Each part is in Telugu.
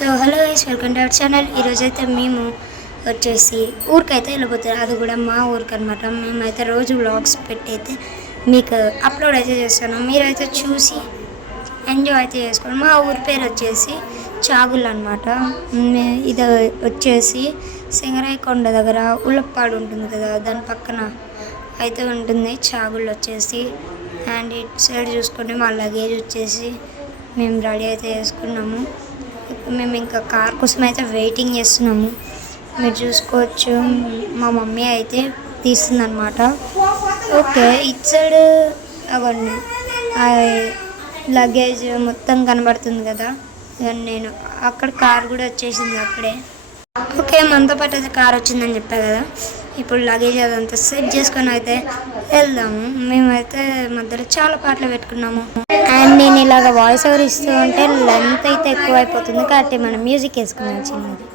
So hello guys, welcome to our channel. ఈరోజైతే మేము వచ్చేసి ఊరికైతే వెళ్ళిపోతాం. అది కూడా మా ఊరికి అనమాట. మేమైతే రోజు వ్లాగ్స్ పెట్టి అయితే మీకు అప్లోడ్ అయితే చేస్తాను. మీరైతే చూసి ఎంజాయ్ అయితే చేసుకోండి. మా ఊరి పేరు వచ్చేసి చాగుళ్ళు అనమాట. ఇది వచ్చేసి సింగరాయకొండ దగ్గర ఉల్లప్పాడు ఉంటుంది కదా, దాని పక్కన అయితే ఉంటుంది చాగుళ్ళు వచ్చేసి. అండ్ ఇటు సైడ్ చూసుకుంటే మా లగేజ్ వచ్చేసి మేము రెడీ అయితే చేసుకున్నాము. మేము ఇంకా కార్ కోసం అయితే వెయిటింగ్ చేస్తున్నాము. మీరు చూసుకోవచ్చు, మా మమ్మీ అయితే తీస్తుంది అనమాట. ఓకే, ఇటు సైడ్ అవన్నీ లగేజ్ మొత్తం కనబడుతుంది కదా. నేను అక్కడ కార్ కూడా వచ్చేసింది అక్కడే. ఓకే, మనతో పాటు అయితే కార్ వచ్చిందని చెప్పా కదా. ఇప్పుడు లగేజ్ అదంతా సెట్ చేసుకొని అయితే వెళ్దాము. మేమైతే మధ్యలో చాలా పాటలు పెట్టుకున్నాము. అండ్ నేను ఇలాగ వాయిస్ ఓవర్ ఇస్తూ ఉంటే లెంత్ అయితే ఎక్కువ అయిపోతుంది కాబట్టి మనం మ్యూజిక్ వేసుకున్నాం చిన్నది.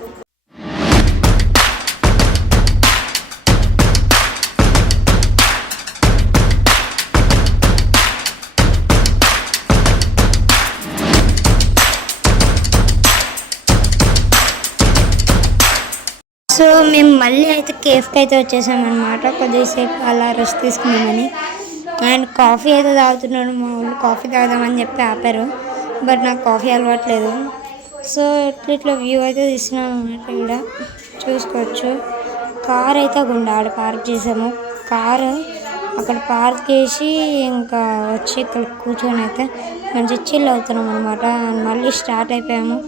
సో మేము మళ్ళీ అయితే కేఫ్కి అయితే వచ్చేసామన్నమాట. కొద్దిసేపు అలా రెస్ట్ తీసుకున్నామని. అండ్ కాఫీ అయితే తాగుతున్నాను. మా వాళ్ళు కాఫీ తాగుదామని చెప్పి ఆపారు, బట్ నాకు కాఫీ అలవాట్లేదు. సో ఇట్లా వ్యూ అయితే తీసినాం అన్నమాట. ఇక్కడ చూసుకోవచ్చు, కార్ అయితే గుండాడ పార్క్ చేసాము. కారు అక్కడ పార్క్ చేసి ఇంకా వచ్చి ఇక్కడ కూర్చొని అయితే మంచి చిల్ అవుతున్నాం అనమాట. మళ్ళీ స్టార్ట్ అయిపోయాము.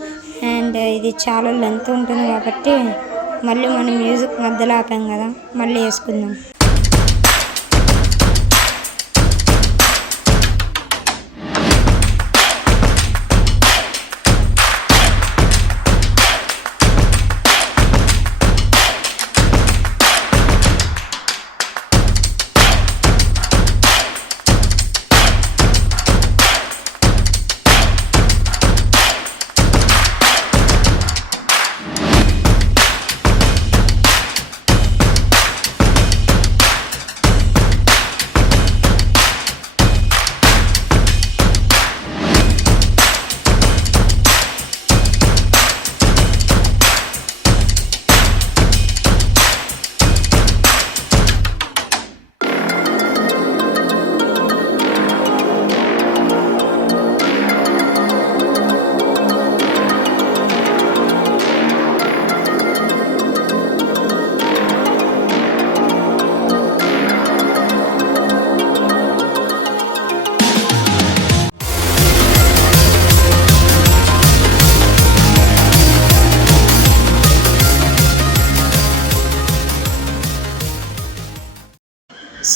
అండ్ ఇది చాలా లెంత్ ఉంటుంది కాబట్టి మళ్ళీ మనం మ్యూజిక్ మధ్యలో ఆపాం కదా, మళ్ళీ వేసుకుందాం.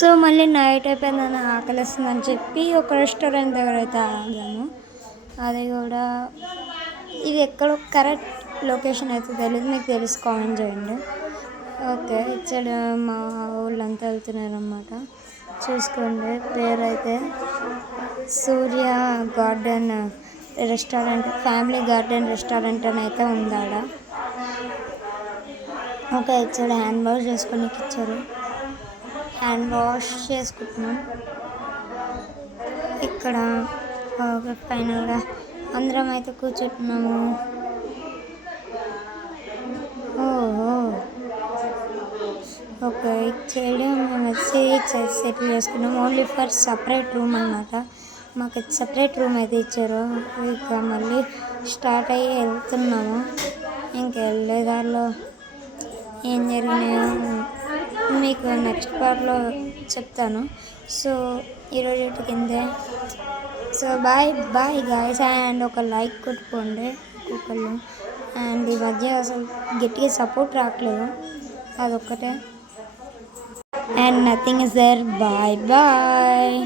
సో మళ్ళీ నైట్ అయిపోయిందని ఆకలిస్తుందని చెప్పి ఒక రెస్టారెంట్ దగ్గర అయితే ఆగాము. అది కూడా ఇది ఎక్కడో కరెక్ట్ లొకేషన్ అయితే తెలియదు, మీకు తెలుసు కామెంట్ చేయండి. ఓకే, ఇక్కడ మా ఊళ్ళంతా వెళ్తున్నారు అన్నమాట. చూసుకోండి, పేరు అయితే Surya garden restaurant, family garden restaurant అని అయితే ఉందాడ. ఓకే, ఇక్కడ హ్యాండ్ వాష్ చేసుకొని ఇచ్చారు. హ్యాండ్ వాష్ చేసుకుంటున్నాం ఇక్కడ. ఫైనల్గా అందరం అయితే కూర్చుంటున్నాము. ఓహో, ఓకే, ఇక్కడ మేము వచ్చి సెటిల్ చేసుకున్నాం. ఓన్లీ ఫర్ సపరేట్ రూమ్ అనమాట. మాకు సపరేట్ రూమ్ అయితే ఇచ్చారు. ఇక మళ్ళీ స్టార్ట్ అయ్యి వెళ్తున్నాము. ఇంక వెళ్ళేదారిలో ఏం జరిగినాయో మీకు నెక్స్ట్ పార్ట్లో చెప్తాను. సో ఈరోజు కిందే. So bye bye guys. And ఒక లైక్ కొట్టుకోండి ఒక్కొక్కళ్ళు. అండ్ ఈ మధ్య అసలు గట్టిగా సపోర్ట్ రావట్లేదు, అదొక్కటే. And nothing is there. Bye bye.